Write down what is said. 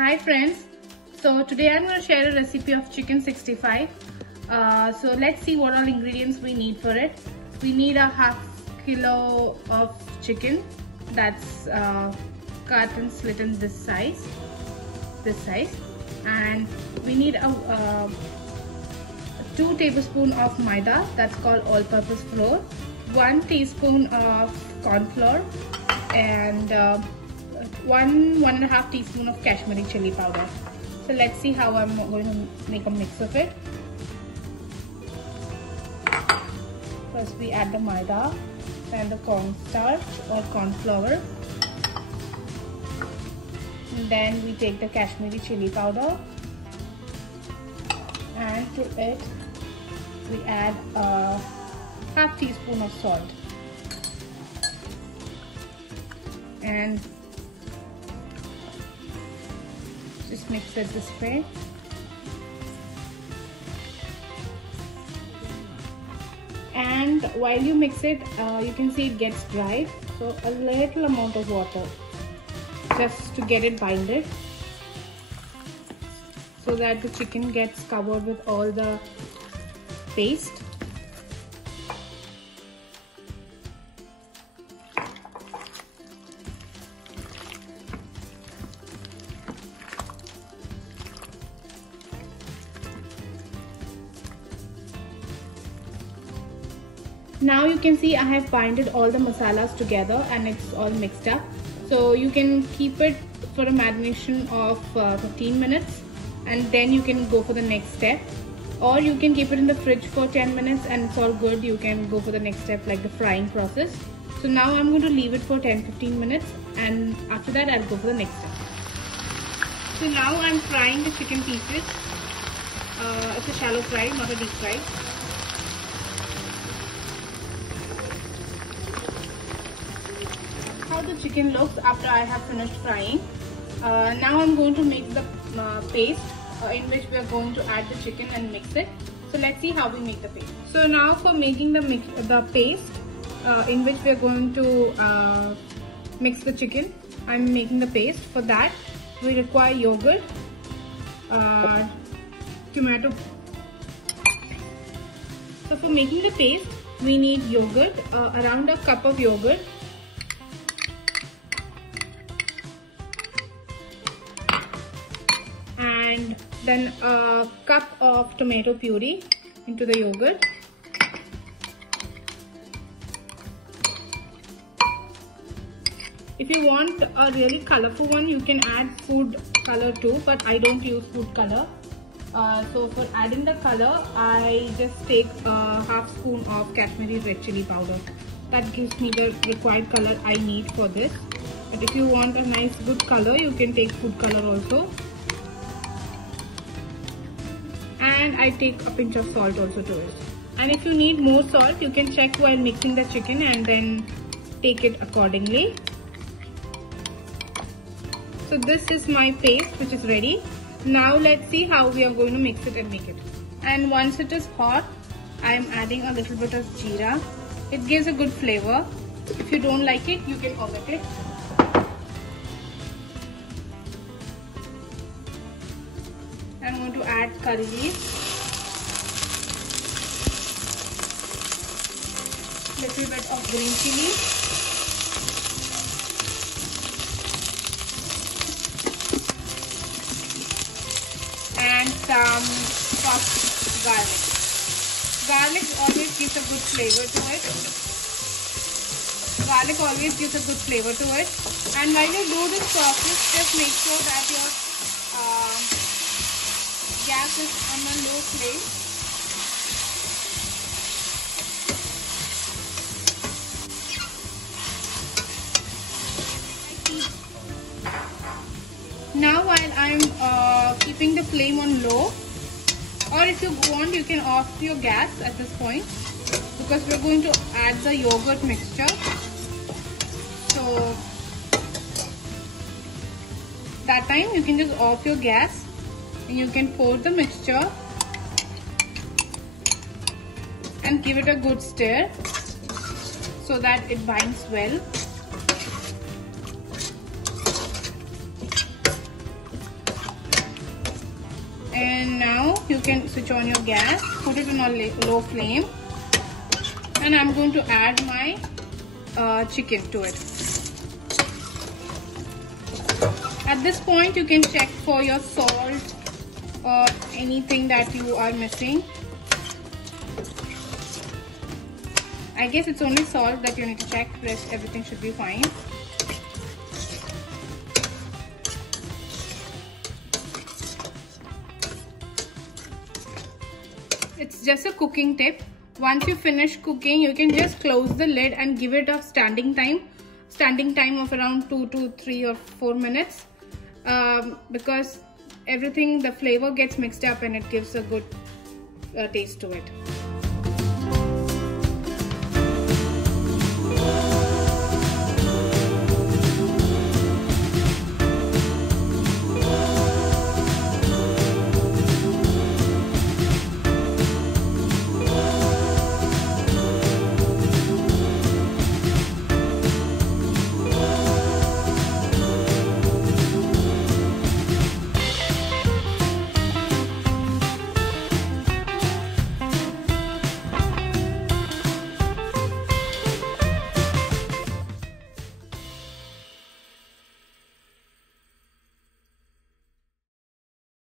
Hi friends, so today I'm going to share a recipe of chicken 65. So let's see what all ingredients we need for it. We need a half kilo of chicken that's cut and slit in this size, and we need a 2 tablespoons of maida, that's called all-purpose flour, 1 teaspoon of corn flour, and 1.5 teaspoon of Kashmiri chili powder. So let's see how I'm going to make a mix of it. First we add the maida and the cornstarch or corn flour. And then we take the Kashmiri chili powder, and to it we add a half teaspoon of salt. And just mix it this way. And while you mix it, you can see it gets dry, so a little amount of water just to get it binded, so that the chicken gets covered with all the paste. Now you can see I have binded all the masalas together and it's all mixed up. So you can keep it for a marination of 15 minutes and then you can go for the next step. Or you can keep it in the fridge for 10 minutes and it's all good. You can go for the next step, like the frying process. So now I'm going to leave it for 10-15 minutes and after that I'll go for the next step. So now I'm frying the chicken pieces. It's a shallow fry, not a deep fry. How the chicken looks after I have finished frying. Now I'm going to make the paste in which we are going to add the chicken and mix it. So let's see how we make the paste. So now for making the paste in which we are going to mix the chicken, I'm making the paste. For that we require yogurt, tomato. So for making the paste we need yogurt, around a cup of yogurt, and then a cup of tomato puree into the yogurt. If you want a really colorful one, you can add food color too, but I don't use food color. So for adding the color, I just take a half spoon of Kashmiri red chili powder. That gives me the required color I need for this. But if you want a nice good color, you can take food color also. And I take a pinch of salt also to it. And if you need more salt, you can check while mixing the chicken and then take it accordingly. So this is my paste which is ready. Now let's see how we are going to mix it and make it. And once it is hot, I am adding a little bit of jeera. It gives a good flavor. If you don't like it, you can omit it. I'm going to add curry leaves, little bit of green chili, and some chopped garlic. Garlic always gives a good flavor to it. And while you do this process, just make sure that your gas is on a low flame. Now while I am keeping the flame on low, or if you want, you can off your gas at this point, because we're going to add the yogurt mixture. So that time you can just off your gas. You can pour the mixture and give it a good stir so that it binds well. And now you can switch on your gas, put it on a low flame, and I'm going to add my chicken to it. At this point you can check for your salt or anything that you are missing. I guess it's only salt that you need to check, rest everything should be fine. It's just a cooking tip. Once you finish cooking, you can just close the lid and give it a standing time of around 2 to 3 or 4 minutes, because everything, the flavor gets mixed up and it gives a good taste to it.